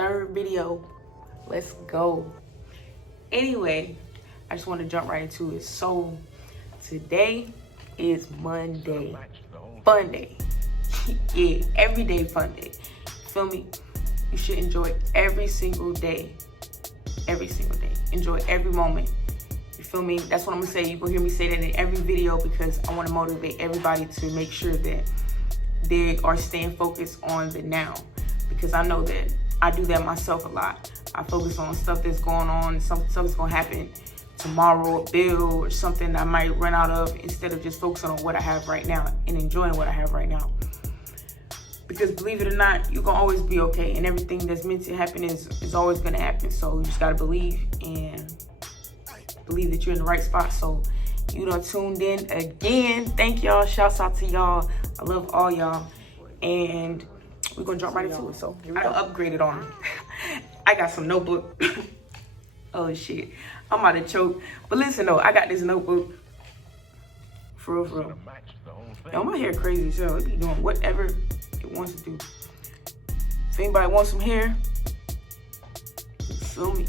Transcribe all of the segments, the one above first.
third video. Let's go. Anyway, I just want to jump right into it. So today is Monday. Fun day. Yeah, every day fun day. Feel me? You should enjoy every single day. Every single day. Enjoy every moment. You feel me? That's what I'm gonna say. You're gonna hear me say that in every video because I want to motivate everybody to make sure that they are staying focused on the now. Because I know that I do that myself a lot. I focus on stuff that's going on, something's gonna happen tomorrow, a bill or something I might run out of, instead of just focusing on what I have right now and enjoying what I have right now. Because believe it or not, you're gonna always be okay, and everything that's meant to happen is always gonna happen. So you just gotta believe and believe that you're in the right spot. So you done tuned in again. Thank y'all. Shouts out to y'all. I love all y'all. And we're gonna jump right into it. So I upgraded on them. I got some notebook. Oh shit, I'm about to choke. But listen though, I got this notebook. For real. Yo, my hair crazy, so it be doing whatever it wants to do. If anybody wants some hair, feel me.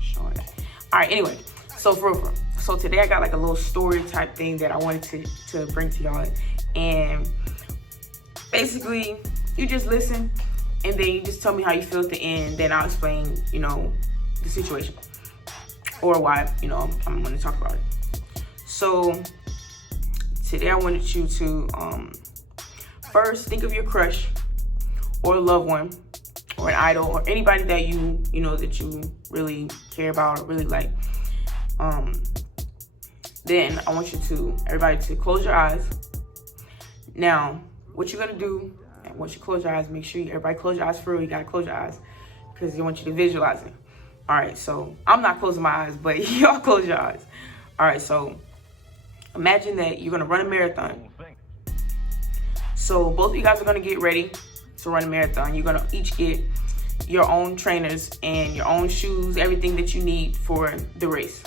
Showing that. All right, anyway, so for real. So today I got like a little story type thing that I wanted to bring to y'all. And basically, you just listen and then you just tell me how you feel at the end. Then I'll explain, you know, the situation or why, you know, I'm going to talk about it. So today I wanted you to first think of your crush or a loved one or an idol or anybody that you know that you really care about or really like. Then I want everybody to close your eyes. Now, what you're gonna do, once you close your eyes, make sure everybody close your eyes for real. You gotta close your eyes because I want you to visualize it. All right, so I'm not closing my eyes, but y'all close your eyes. All right, so imagine that you're gonna run a marathon. So both of you guys are gonna get ready to run a marathon. You're gonna each get your own trainers and your own shoes, everything that you need for the race.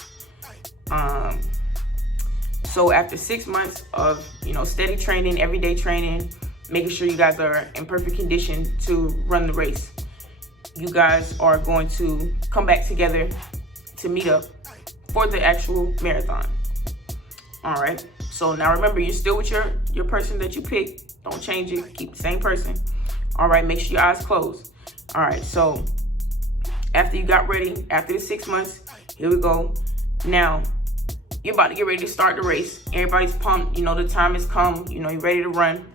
So after 6 months of, you know, steady training, everyday training, making sure you guys are in perfect condition to run the race, you guys are going to come back together to meet up for the actual marathon. All right. So now remember, you're still with your person that you picked. Don't change it. Keep the same person. All right. Make sure your eyes closed. All right. So after you got ready, after the 6 months, here we go. Now you're about to get ready to start the race. Everybody's pumped. You know, the time has come. You know, you're ready to run.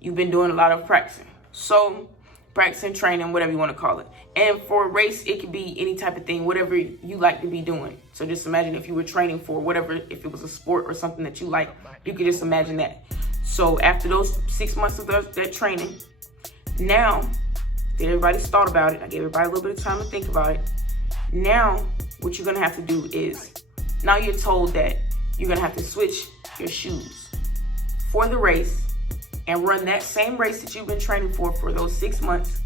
You've been doing a lot of practicing. So practicing, training, whatever you want to call it. And for a race, it could be any type of thing, whatever you like to be doing. So just imagine if you were training for whatever, if it was a sport or something that you like, you could just imagine that. So after those 6 months of that training, now that everybody's thought about it, I gave everybody a little bit of time to think about it. Now, what you're going to have to do is, now you're told that you're going to have to switch your shoes for the race and run that same race that you've been training for those 6 months,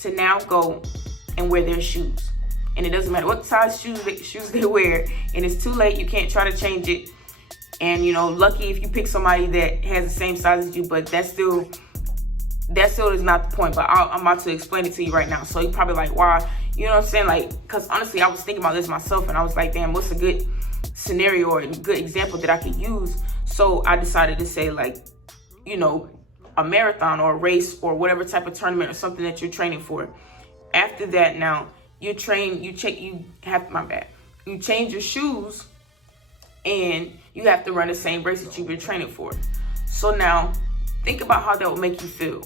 to now go and wear their shoes. And it doesn't matter what size shoes they wear, and it's too late. You can't try to change it. And, you know, lucky if you pick somebody that has the same size as you, but that still is not the point. But I'm about to explain it to you right now. So you're probably like, why? You know what I'm saying? Like, because honestly, I was thinking about this myself, and I was like, damn, what's a good scenario or a good example that I could use? So I decided to say, like, you know, a marathon or a race or whatever type of tournament or something that you're training for. After that, now you change your shoes and you have to run the same race that you've been training for. So now think about how that would make you feel.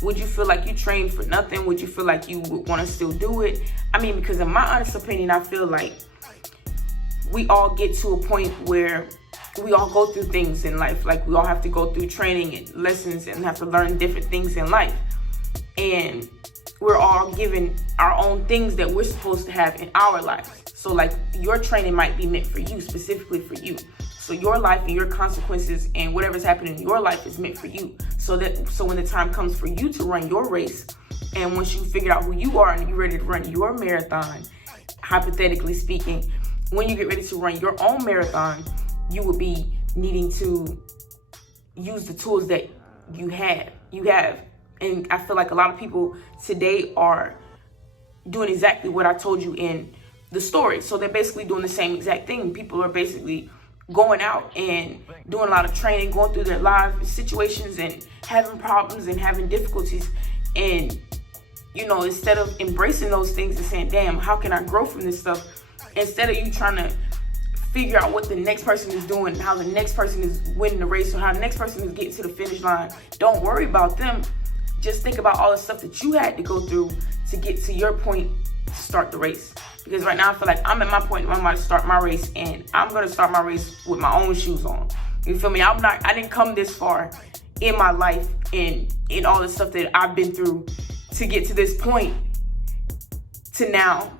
Would you feel like you trained for nothing? Would you feel like you would want to still do it? I mean, because in my honest opinion, I feel like we all get to a point where we all go through things in life. Like, we all have to go through training and lessons and have to learn different things in life. And we're all given our own things that we're supposed to have in our life. So like, your training might be meant for you, specifically for you. So your life and your consequences and whatever's happening in your life is meant for you. So when the time comes for you to run your race, and once you figure out who you are and you're ready to run your marathon, hypothetically speaking, when you get ready to run your own marathon, you will be needing to use the tools that you have And I feel like a lot of people today are doing exactly what I told you in the story. So they're basically doing the same exact thing. People are basically going out and doing a lot of training, going through their life situations and having problems and having difficulties. And, you know, instead of embracing those things and saying, damn, how can I grow from this stuff? Instead of you trying to figure out what the next person is doing, how the next person is winning the race, or how the next person is getting to the finish line, don't worry about them. Just think about all the stuff that you had to go through to get to your point to start the race. Because right now I feel like I'm at my point where I'm about to start my race, and I'm gonna start my race with my own shoes on. You feel me? I didn't come this far in my life and in all the stuff that I've been through to get to this point to now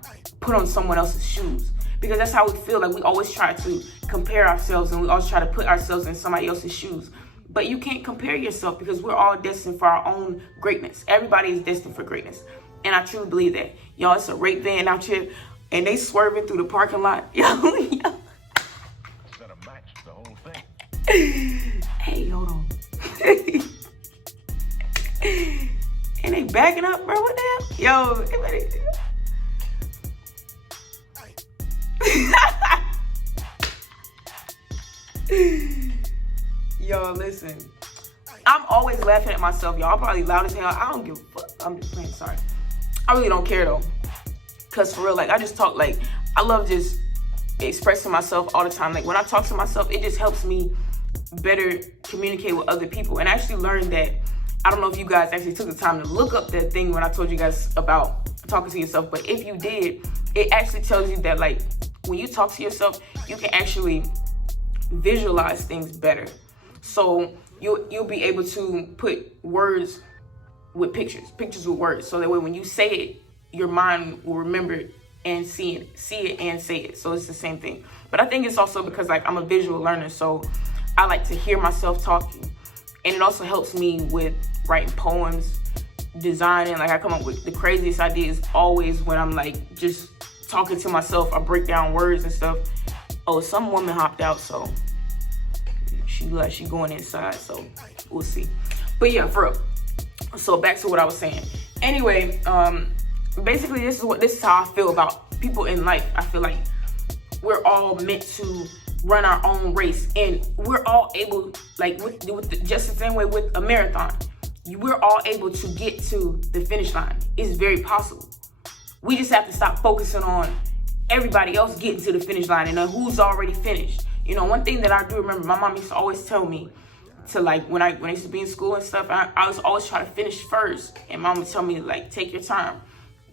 put on someone else's shoes. Because that's how we feel. Like, we always try to compare ourselves, and we always try to put ourselves in somebody else's shoes. But you can't compare yourself, because we're all destined for our own greatness. Everybody is destined for greatness. And I truly believe that. Y'all, it's a rape van out here, and they swerving through the parking lot. Yo. Hey, hold on. And they backing up, bro. What the hell? Yo, yo, listen. I'm always laughing at myself, y'all. I'm probably loud as hell. I don't give a fuck. I'm just playing, sorry. I really don't care though. Cause for real, like, I just talk, like, I love just expressing myself all the time. Like, when I talk to myself, it just helps me better communicate with other people. And I actually learned that, I don't know if you guys actually took the time to look up that thing when I told you guys about talking to yourself, but if you did, it actually tells you that, like, when you talk to yourself, you can actually visualize things better. So you'll be able to put words with pictures with words. So that way when you say it, your mind will remember it and see it and say it. So it's the same thing. But I think it's also because, like, I'm a visual learner, so I like to hear myself talking. And it also helps me with writing poems, designing. Like, I come up with the craziest ideas always when I'm, like, just talking to myself. I break down words and stuff. Oh, some woman hopped out, so she going inside, so we'll see. But yeah, for real. So back to what I was saying. Anyway, basically this is how I feel about people in life. I feel like we're all meant to run our own race, and we're all able, like, just the same way with a marathon, we're all able to get to the finish line. It's very possible. We just have to stop focusing on everybody else getting to the finish line and who's already finished. You know, one thing that I do remember, my mom used to always tell me to, like, when I used to be in school and stuff, I was always trying to finish first. And mom would tell me, like, take your time.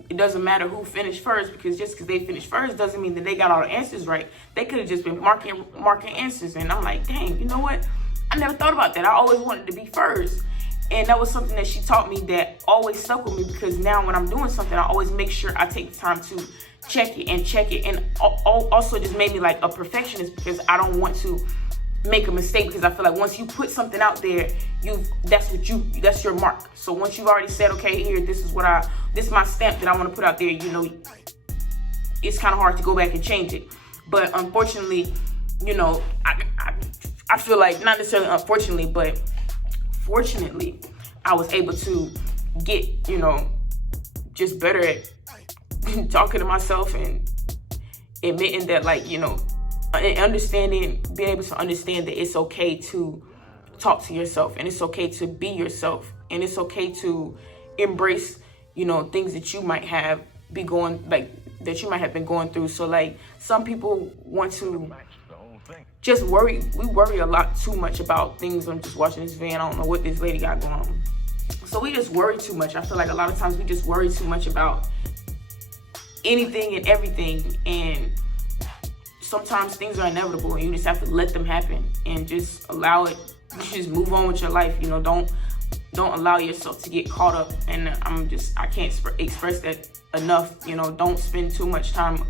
It doesn't matter who finished first, because just because they finished first doesn't mean that they got all the answers right. They could have just been marking answers. And I'm like, dang, you know what? I never thought about that. I always wanted to be first. And that was something that she taught me that always stuck with me, because now when I'm doing something, I always make sure I take the time to check it. And also just made me like a perfectionist, because I don't want to make a mistake, because I feel like once you put something out there, that's your mark. So once you've already said, okay, here, this is my stamp that I want to put out there, you know, it's kind of hard to go back and change it. But unfortunately, you know, I feel like, not necessarily unfortunately, but fortunately, I was able to get, you know, just better at talking to myself and admitting that, like, you know, and being able to understand that it's okay to talk to yourself, and it's okay to be yourself, and it's okay to embrace, you know, things that you might have been going through. So, like, some people want to just worry. We worry a lot too much about things. I'm just watching this van. I don't know what this lady got going on. So we just worry too much. I feel like a lot of times we just worry too much about anything and everything, and sometimes things are inevitable, and you just have to let them happen and just allow it. Just move on with your life. You know, don't allow yourself to get caught up. And I can't express that enough. You know, don't spend too much time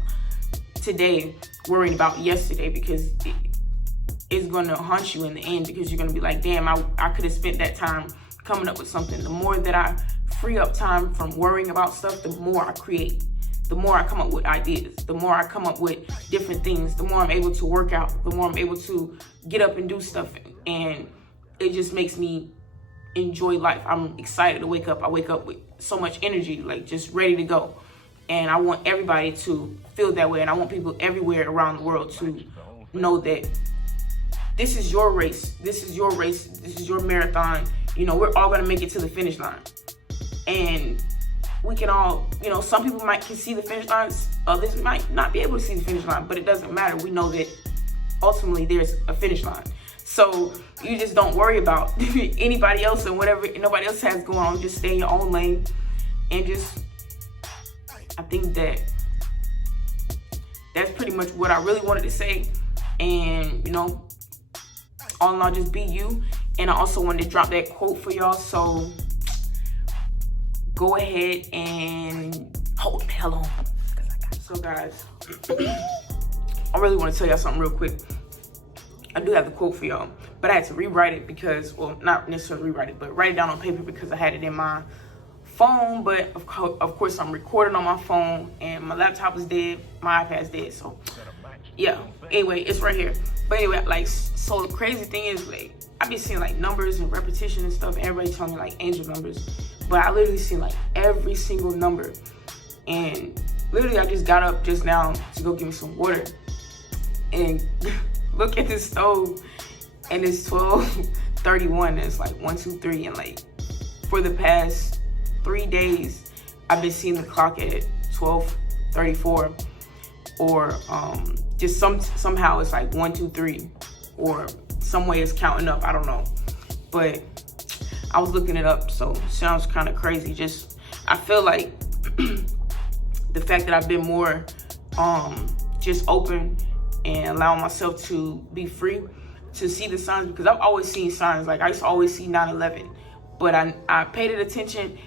today worrying about yesterday, because it's going to haunt you in the end, because you're going to be like, damn, I could have spent that time coming up with something. The more that I free up time from worrying about stuff, the more I create. The more I come up with ideas, the more I come up with different things, the more I'm able to work out, the more I'm able to get up and do stuff. And it just makes me enjoy life. I'm excited to wake up. I wake up with so much energy, like just ready to go. And I want everybody to feel that way. And I want people everywhere around the world to know that this is your race. This is your race. This is your marathon. You know, we're all going to make it to the finish line. And we can all, you know, some people can see the finish lines. Others might not be able to see the finish line, but it doesn't matter. We know that ultimately there's a finish line. So you just don't worry about anybody else and whatever nobody else has going on. Just stay in your own lane. And just, I think that's pretty much what I really wanted to say. And, you know, all in all, just be you. And I also wanted to drop that quote for y'all. So go ahead and hold the hell on. So guys, I really want to tell y'all something real quick. I do have the quote for y'all, but I had to rewrite it because, well, not necessarily rewrite it, but write it down on paper because I had it in my phone. But of course, I'm recording on my phone, and my laptop is dead, my iPad's dead. So yeah. Anyway, it's right here. But anyway, like, so the crazy thing is, like, I be seeing like numbers and repetition and stuff. And everybody telling me like angel numbers, but I literally seen like every single number. And literally, I just got up just now to go get me some water, and look at this stove, and it's 12:31. It's like 1, 2, 3, and like for the past 3 days, I've been seeing the clock at 12:34, or just somehow it's like 1, 2, 3, or some way it's counting up. I don't know, but I was looking it up, so it sounds kind of crazy. Just I feel like the fact that I've been more just open and allowing myself to be free to see the signs, because I've always seen signs. Like I used to always see 9/11, but I paid it attention,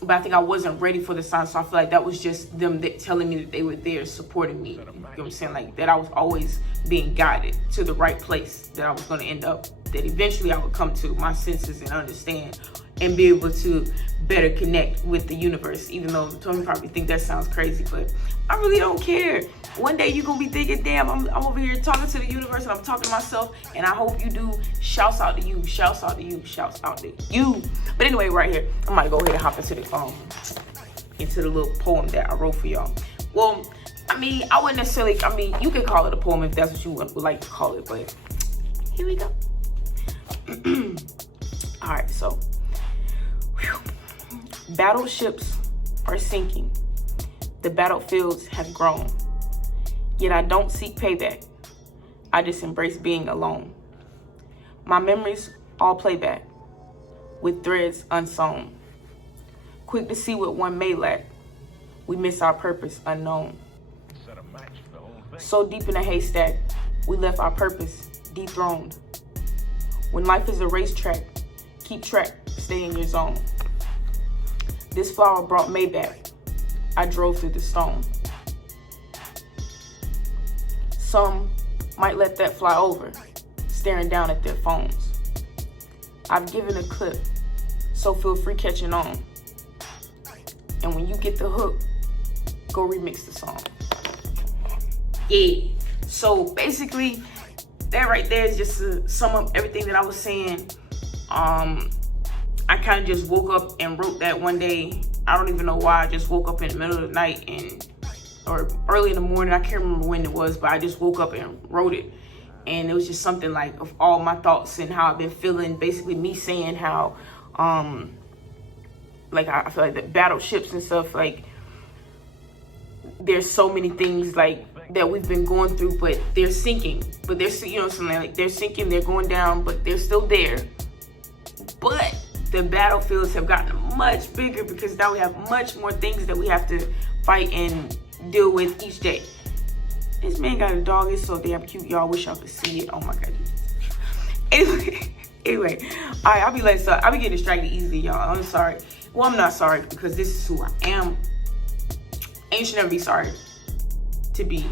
but I think I wasn't ready for the signs. So I feel like that was just them telling me that they were there supporting me. You know what I'm saying? Like that I was always being guided to the right place, that I was going to end up, that eventually I would come to my senses and understand and be able to better connect with the universe. Even though Tony probably think that sounds crazy, but I really don't care. One day you're gonna be thinking, damn, I'm over here talking to the universe and I'm talking to myself, and I hope you do. Shouts out to you, shouts out to you, shouts out to you. But anyway, right here, I'm gonna go ahead and hop into the little poem that I wrote for y'all. Well, I mean, I wouldn't necessarily, I mean, you could call it a poem if that's what you would like to call it, but here we go. All right, so battleships are sinking. The battlefields have grown. Yet I don't seek payback. I just embrace being alone. My memories all playback with threads unsewn. Quick to see what one may lack. We miss our purpose unknown. So deep in a haystack, we left our purpose dethroned. When life is a racetrack, keep track, stay in your zone. This flower brought Maybach. I drove through the stone. Some might let that fly over, staring down at their phones. I've given a clip, so feel free catching on. And when you get the hook, go remix the song. Yeah, so basically, that right there is just to sum up everything that I was saying. I kind of just woke up and wrote that one day. I don't even know why. I just woke up in the middle of the night or early in the morning. I can't remember when it was, but I just woke up and wrote it. And it was just something like of all my thoughts and how I've been feeling. Basically me saying how, like I feel like the battleships and stuff, like there's so many things like that we've been going through, but they're sinking. But they're, you know, something like they're sinking, they're going down, but they're still there. But the battlefields have gotten much bigger because now we have much more things that we have to fight and deal with each day. This man got a dog. It's so damn cute, y'all. Wish y'all could see it. Oh my god. Anyway, all right. I'll be getting distracted easily, y'all. I'm sorry. Well, I'm not sorry because this is who I am. And you should never be sorry to be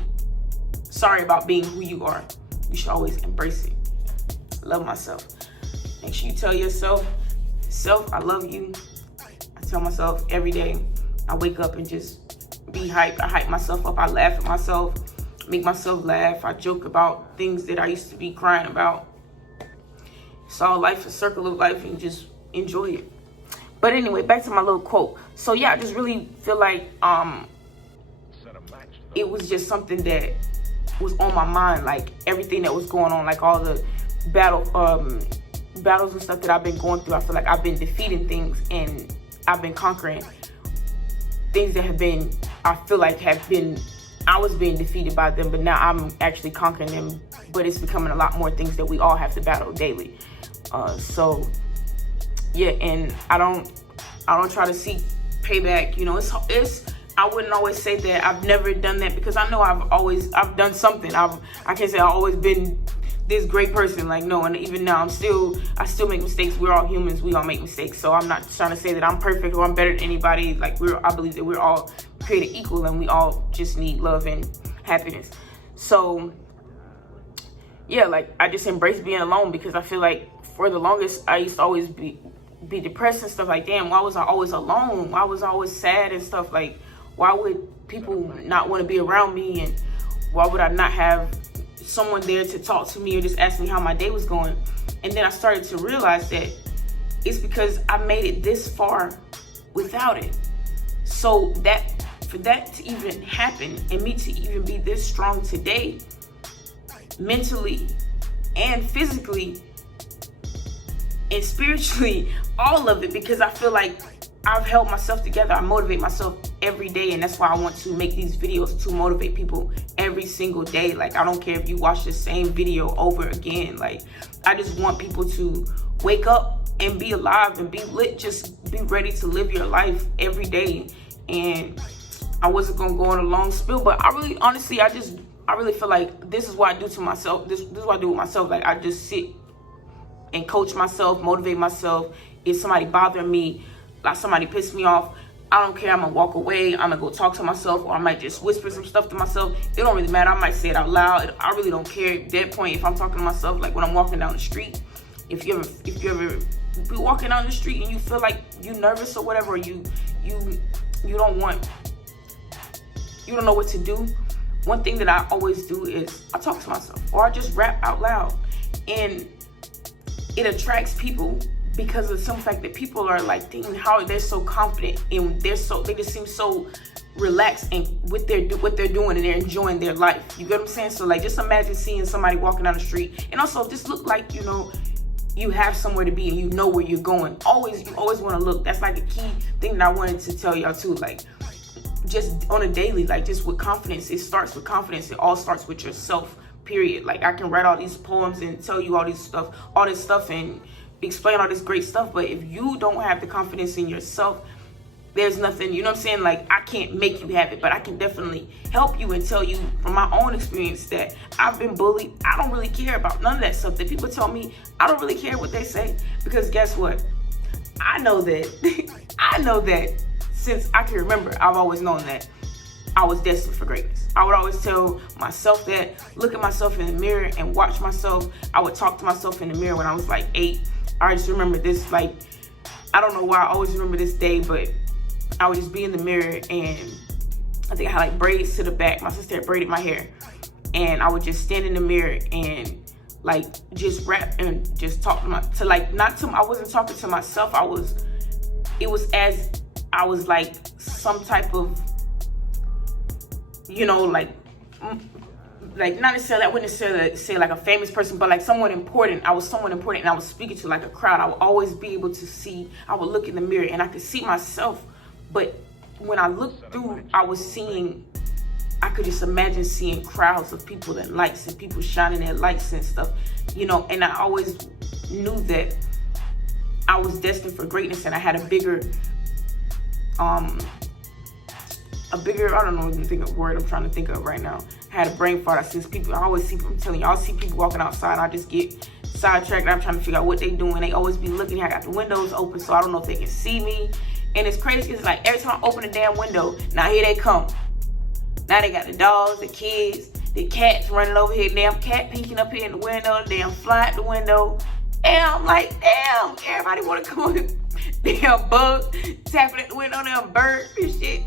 sorry about being who you are. You should always embrace it. I love myself. Make sure you tell yourself, I love you. I tell myself every day. I wake up and just be hyped. I hype myself up. I laugh at myself, make myself laugh. I joke about things that I used to be crying about. Saw life, a circle of life, and just enjoy it. But anyway, back to my little quote. So yeah, I just really feel like it was just something that was on my mind, like everything that was going on, like all the battles and stuff that I've been going through. I feel like I've been defeating things and I've been conquering things that have been, I feel like I was being defeated by them, but now I'm actually conquering them. But it's becoming a lot more things that we all have to battle daily. So yeah, and I don't try to seek payback. You know, it's I wouldn't always say that I've never done that, because I know I've done something. I can't say I've always been this great person, like, no. And even now I still make mistakes. We're all humans, we all make mistakes. So I'm not trying to say that I'm perfect or I'm better than anybody. Like, I believe that we're all created equal and we all just need love and happiness. So yeah, like, I just embrace being alone, because I feel like for the longest I used to always be depressed and stuff. Like, damn, why was I always alone? Why was I always sad and stuff? Like, why would people not want to be around me? And why would I not have someone there to talk to me or just ask me how my day was going? And then I started to realize that it's because I made it this far without it. So for that to even happen and me to even be this strong today, mentally and physically and spiritually, all of it, because I feel like I've held myself together. I motivate myself every day, and that's why I want to make these videos, to motivate people every single day. Like, I don't care if you watch the same video over again. Like, I just want people to wake up and be alive and be lit. Just be ready to live your life every day. And I wasn't gonna go on a long spiel, but I really, honestly, I really feel like this is what I do to myself. This is what I do with myself. Like, I just sit and coach myself, motivate myself. If somebody bothering me, like somebody pissed me off, I don't care. I'm gonna walk away. I'm gonna go talk to myself, or I might just whisper some stuff to myself. It don't really matter. I might say it out loud. I really don't care at that point if I'm talking to myself. Like, when I'm walking down the street, if you ever be walking down the street and you feel like you nervous or whatever, or you don't know what to do, one thing that I always do is I talk to myself, or I just rap out loud. And it attracts people, because of some fact that people are like thinking how they're so confident and they just seem so relaxed and what they're doing, and they're enjoying their life. You get what I'm saying? So, like, just imagine seeing somebody walking down the street, and also just look like, you know, you have somewhere to be and you know where you're going. You always want to look. That's like a key thing that I wanted to tell y'all too. Like, just on a daily, like, just with confidence. It starts with confidence. It all starts with yourself, period. Like, I can write all these poems and tell you all this stuff and explain all this great stuff, but if you don't have the confidence in yourself, there's nothing, you know what I'm saying? Like, I can't make you have it, but I can definitely help you and tell you from my own experience that I've been bullied. I don't really care about none of that stuff that people tell me. I don't really care what they say, because guess what? I know that since I can remember, I've always known that I was destined for greatness. I would always tell myself that, look at myself in the mirror and watch myself. I would talk to myself in the mirror when I was like 8. I just remember this, like, I don't know why I always remember this day, but I would just be in the mirror, and I think I had like braids to the back. My sister had braided my hair, and I would just stand in the mirror and like just rap and just talk I wasn't talking to myself. It was as I was like some type of, you know, like not necessarily, I wouldn't necessarily say like a famous person, but like someone important. I was someone important, and I was speaking to like a crowd. I would always be able to see, I would look in the mirror and I could see myself. But when I looked through, I could just imagine seeing crowds of people and lights and people shining their lights and stuff, you know. And I always knew that I was destined for greatness, and I had a bigger, I don't know the word I'm trying to think of right now. I had a brain fart. I always see people, I'm telling you, I see people walking outside. I just get sidetracked. I'm trying to figure out what they doing. They always be looking here. I got the windows open, so I don't know if they can see me. And it's crazy because like every time I open the damn window, now here they come. Now they got the dogs, the kids, the cats running over here. Damn cat peeking up here in the window. Damn fly at the window. And I'm like, damn, everybody want to come in. Damn bug tapping at the window. Damn bird and shit.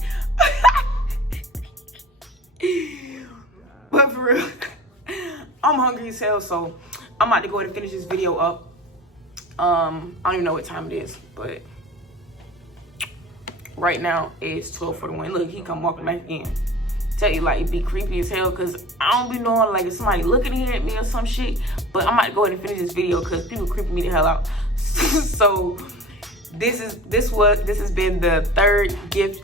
But for real, I'm hungry as hell, so I'm about to go ahead and finish this video up. I don't even know what time it is, but right now it's 12:41. Look, he come walking back in. Tell you, like, it'd be creepy as hell, because I don't be knowing, like, if somebody looking here at me or some shit. But I might go ahead and finish this video because people creeping me the hell out. So this has been the third gift.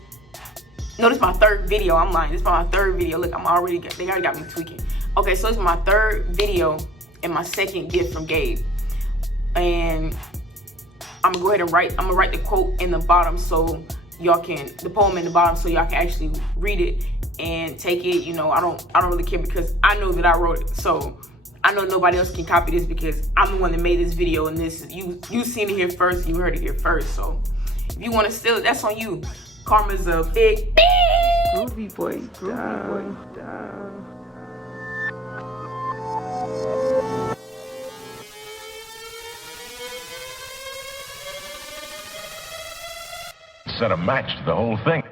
No, this is my third video. I'm lying. This is my third video. Look, they already got me tweaking. Okay, so it's my third video and my second gift from Gabe. And I'm gonna go ahead and write the quote in the bottom so y'all can, the poem in the bottom, so y'all can actually read it and take it. You know, I don't really care, because I know that I wrote it. So I know nobody else can copy this, because I'm the one that made this video, and this you seen it here first, you heard it here first. So if you want to steal it, that's on you. Karma's a big groovy boy. Set a match to the whole thing.